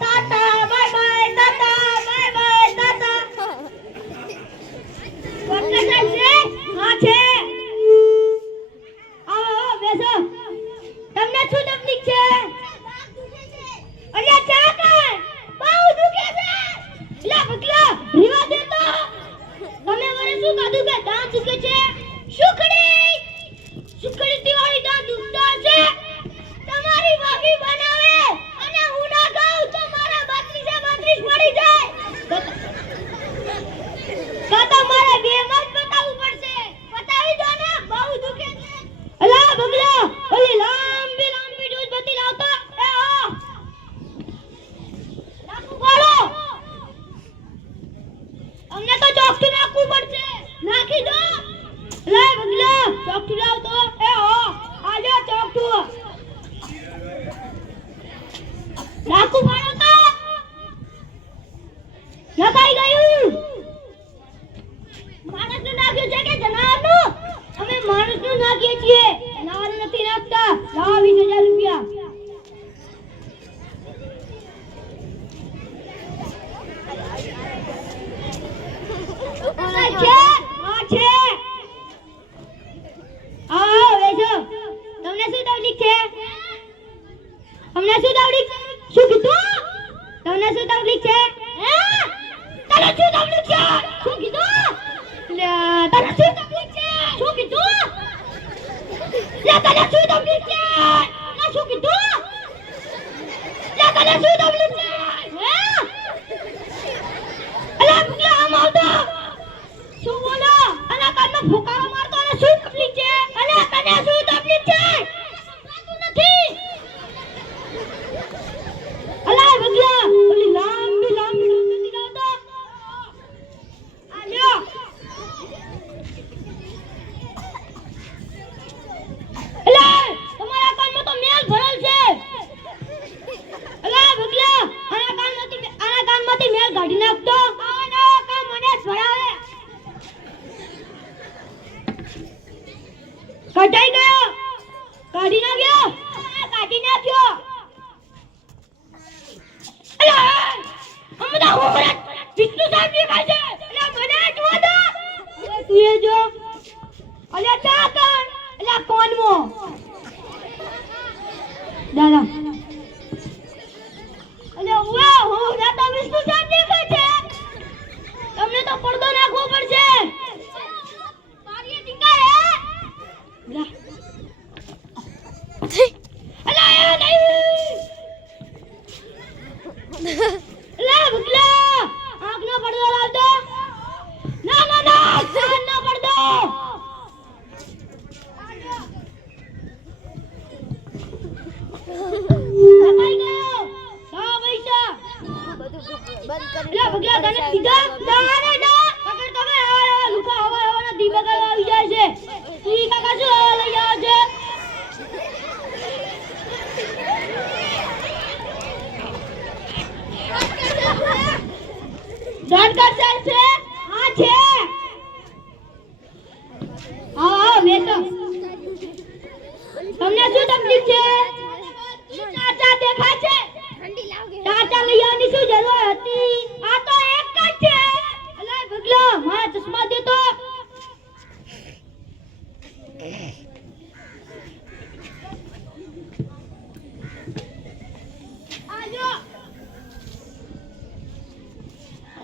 તાતા bye bye તાતા bye bye તાતા કોટલા સાહેબ છે હા છે આવો બેસો તમને શું તકલીફ છે અરે ચા કર બહુ દુખે છે લા બકલા રીવા દે તો તમે મને શું કાધું કે દાંત દુખે છે સુખડી દિવાળી દાંત દુખતા છે તમારી ભાભી બનાવે અને હું ના ખાઉં તો મારા 32 પડી જાય તો તમારે બે મત બતાવવું પડશે બતાવી દો ને બહુ દુખે છે અલા બગલા ઓલી લાંબી લાંબી ડોઝ બતી લાવતો એ આ નાખું ગાળો અમને તો ચોકથી નાખવું પડશે નાખી દો અલા બગલા ચોકથી લાવતો એ આ આલે ચોકઠું નાખું ગાળો તો નખાઈ ગયું માણસને નાખ્યું છે કે જનાવરનું અમે માણસનું નાખીએ છીએ જનાવર નથી નાખતા લાવો 20000 રૂપિયા છે આવો બેસો તમને શું તકલીફ છે અમને શું તકલીફ શું કીધું તમને શું તકલીફ છે તને શું તકલીફ છે શું કીધું લે તને શું તકલીફ છે શું કીધું લે તને શું તકલીફ છે ના શું કીધું લે તને શું તકલીફ છે અલા બુગલા આમ આવતો શું બોલો અલા કાનમાં ફુકારો મારતો અને શું તકલીફ છે અલા તને શું તકલીફ છે નથી અલા બુગલા ઓલી લાંબી લાંબી ડોઝ લાવતો આલ્યો અલા તમારા કાનમાં તો મેલ ભરેલ છે અલા બુગલા આના કાનમાંથી મેલ કાઢી નાખતો આવાનો કામ મને જ ભરાવે કટાઈ ગયો કાઢી નાખ્યો કાઢી નાખ્યો અલા અમદા હોરત વિષ્ણુ સાહેબ દેખાય છે અલા મને જોવા દો અલા તું એ જો અલા તા કર અલા કોનમો દાદા અલા વાહ હો રાતા વિષ્ણુ સાહેબ દેખાય છે તમને તો પડદો નાખવો પડશે મારી ટીકા હે લા અલા એ નહીં લા બુગલા આંખનો પડદો લાવ દો ના ના ના કાનનો પડદો લગાઈ ગયો દા પૈસા લા બુગલા તને સીધા દાને દા પકડ તમે આ લુકા હવાના દીપક આવી જાય છે ઈ કાકા શું લઈ આવે છે જાણકાર ચાલ છે હા છે આવો બેસો તમને શું તકલીફ છે ચાચા દેખાય છે ચાચા લઈ આવવાની શું જરૂર હતી આ તો એક જ છે અલા બગલા મારા ચશ્મા દે તો આજો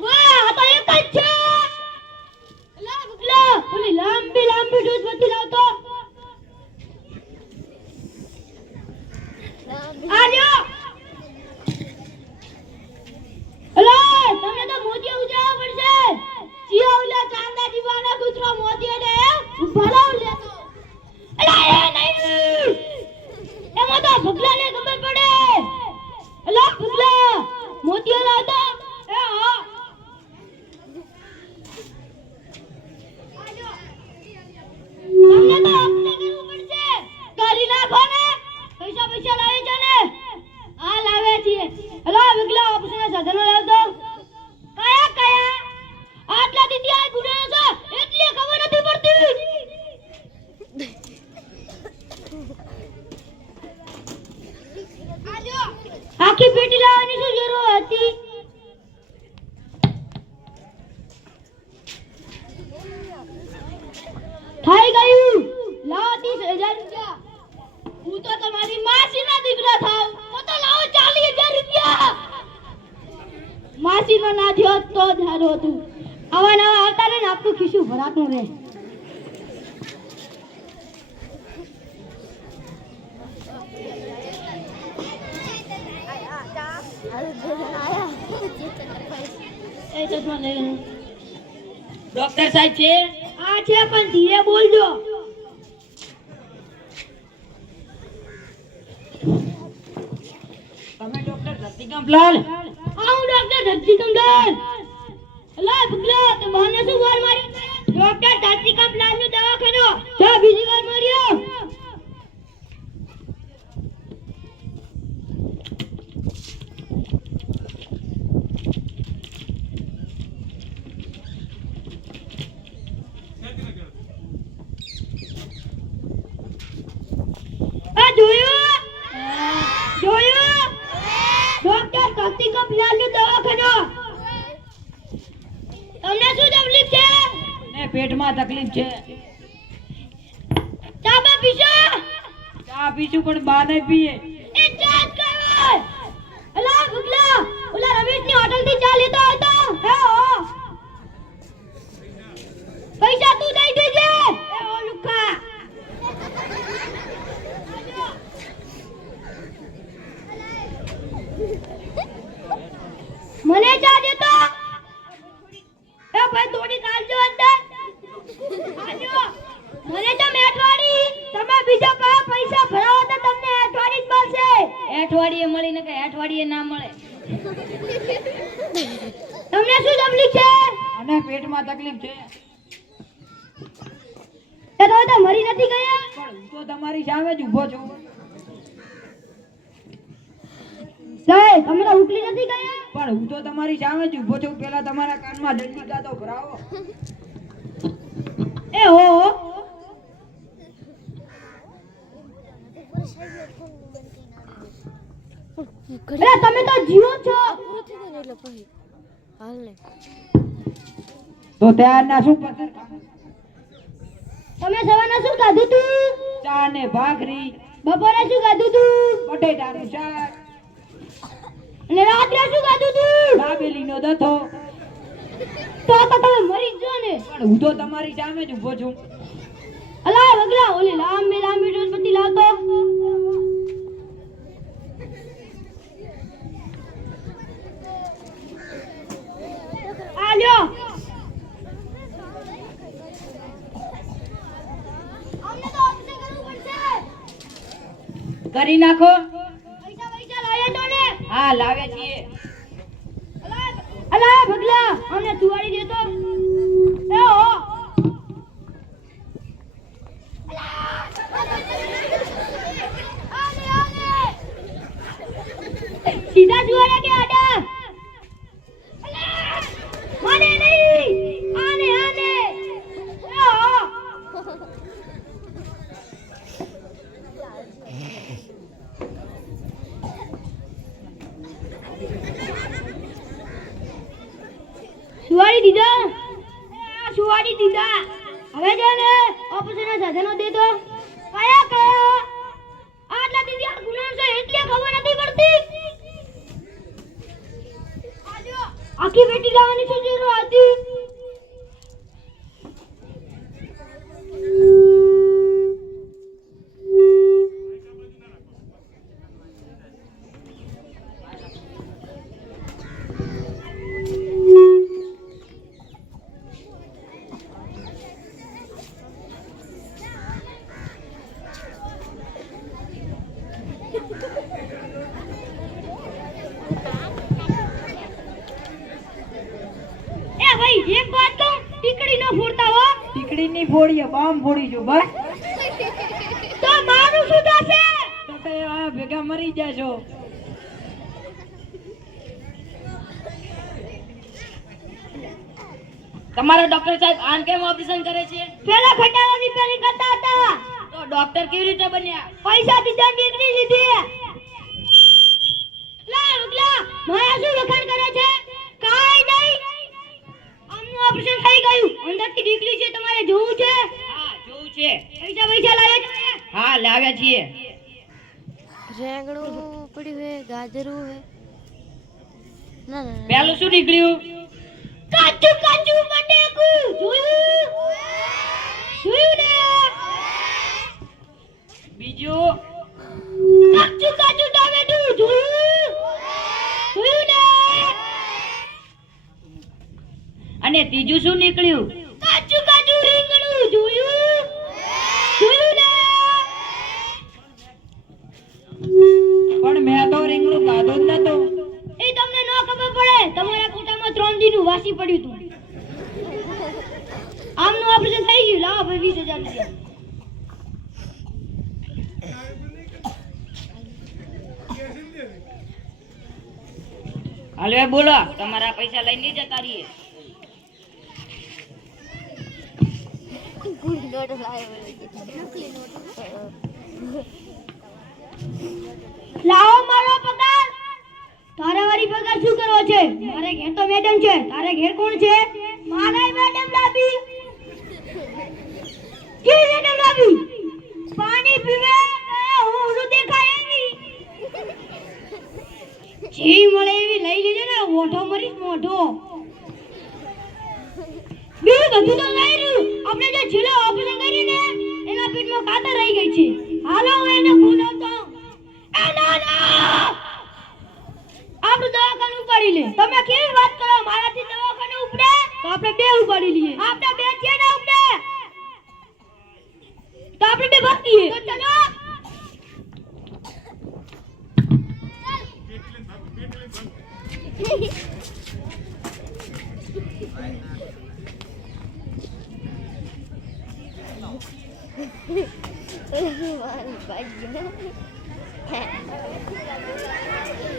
વાહ આ તો એક દાદીનો ના થયો તો ધારો હતું આવા નવા આવતા ને આપણું ખિસ્સું ભરાતું રહે. ડોક્ટર સાહેબ છે? આ છે પણ ધીરે બોલજો. તમે ડોક્ટર ધરતીકાંતલાલ? હું ડોક્ટર ધરતીકાંતલાલ. અલા ભગલા તો મને શું વાર મારી? ડોક્ટર ધરતીકાંતલાલ નું દવાખાનું જો બીજી વાર માર્યો. આ જોયું ડોક્ટર ધરતીકાંતલાલ નું દવાખાનું. તમને શું તકલીફ છે? મને પેટમાં તકલીફ છે. ચા બા પીશો? ચા પીશું પણ બા નહીં પીએ. એ ચા જ કહેવાય. અલા ભગલા ઓલા રમેશની હોટલ થી ચા લેતો હતો. હે હો પૈસા તું દઈ દેજે. એ ઓ લુખા મને ચા દેતો. એ ભાઈ થોડી કાલજો અંદર. આજો મને તો મેટવાડી. તમે બીજા કયા પૈસા ભરાવો તો તમને અઠવાડિયે જ મળશે. અઠવાડિયે મળી ને કે અઠવાડિયે ના મળે. તમને શું તકલીફ છે? મને પેટમાં તકલીફ છે. એ તો મરી નથી ગયા? પણ હું તો તમારી સામે જ ઊભો છું. સાહેબ તમે તો ઉકલી નથી ગયા? પણ હું તો તમારી સામે જ ઊભો છું. પેલા તમારા કાનમાં દંડિકા તો ભરાવો. એ હો અરે તમે તો જીવો છો. તો ત્યારના શું પથ્થર ખાવા? તમે સવારના શું ખાધું તું? ચા ને ભાખરી. બપોરે શું ખાધું તું? બટેટાનું શાક. અને રાત્રે શું ખાધું તું? દાબેલીનો દથો. તો તમે મરી જ જો ને. પણ હું તો તમારી સામે જ ઊભો છું. અલા વગલા ઓલી લાંબી લાંબી ડોલપટ્ટી લાવતો. આ લ્યો. અમને તો ઓફિસે કરવું પડશે. કરી નાખો. પૈસા લાવ્યા તો ને? હા લાવે છીએ. અલા ભગલા અમને સુવાડી દેતો. એ હો સીધા સુવાડે કે આડા? મને નહીં આને આને. એ હો સુવાડી દીધા. સુવાડી દીધા. હવે જો ને ઓપરેશનના સાધનો દે તો. કયા કયા? આટલા દીદી આ ગુનાહ છે એટલે ખબર નથી પડતી. આખી બેટી લાવવાની શું જરૂર હતી? ભાઈ એક વાત કહું, ટીકડી ન ફોડતા હો. ટીકડી ની ફોડીએ, બામ ફોડીશું બસ. તો મારું શું થશે? તો તે આ ભેગા મરી જાશો. તમારા ડોક્ટર સાહેબ આન કેમ ઓપરેશન કરે છે? પેલા ખટારા રિપેરિંગ કરતા હતા. તો ડોક્ટર કેવી રીતે બન્યા? પૈસા દીધા ડિગ્રી લીધી. લા ઉગલા મારા શું વખાણ કરે છે? કાઈ નહીં. આમનું ઓપરેશન થઈ ગયું. અંદરથી ડિગ્રી છે, તમારે જોવું છે? હા જોવું છે. પૈસા લાવ્યા છે? હા લાવ્યા છીએ. રેંગણું પડ્યું હે, ગાજરું હે. પેલું શું નીકળ્યું? કાચું કાચું બટેકું જોયું જોયું ને બીજું? કાચું કાચું ટામેટું જોયું જોયું ને અને ત્રીજું શું નીકળ્યું? કાચું કાચું રીંગણું જોયું જોયું ને પણ મેં તો રીંગણું ખાધું જ નતું. એ તમને ન ખબર પડે તમારા કોટામાં 3 દીનું વાસી પડ્યું હતું આમનું ઓપરેશન થઈ ગયું લાવો ભાઈ 20,000 રૂપિયા હાલો એ બોલો, તમારા પૈસા લઈને નહીં જતા રહીએ. લાવો મારો પગાર તારા વાળી પગાર શું કરવો છે મારે ઘેર તો મેડમ છે તારે ઘેર કોણ છે મારે મેડમ લાવી કે મેડમ લાવી પાણી પીવે હું દેખાય એવી જી મળે એવી લઈ લેજે ને ઓઠો મરીશ મોઢો બીજું બધું તો લઈ રહ્યું આપણે જે છેલ્લો ઓપરેશન કર્યું ને એના પેટમાં કાતર રહી ગઈ છે હાલો હું એને બોલાવતો એ ના આપણું દવાખાનું ઉપાડી લે તમે કેવી વાત કરો મારાથી દવાખાનું ઉપડે તો આપણે બે ઉપાડી લઈએ આપણે બે છે ને ઉપડે તો આપણે બે ભક્તિએ તો ચલો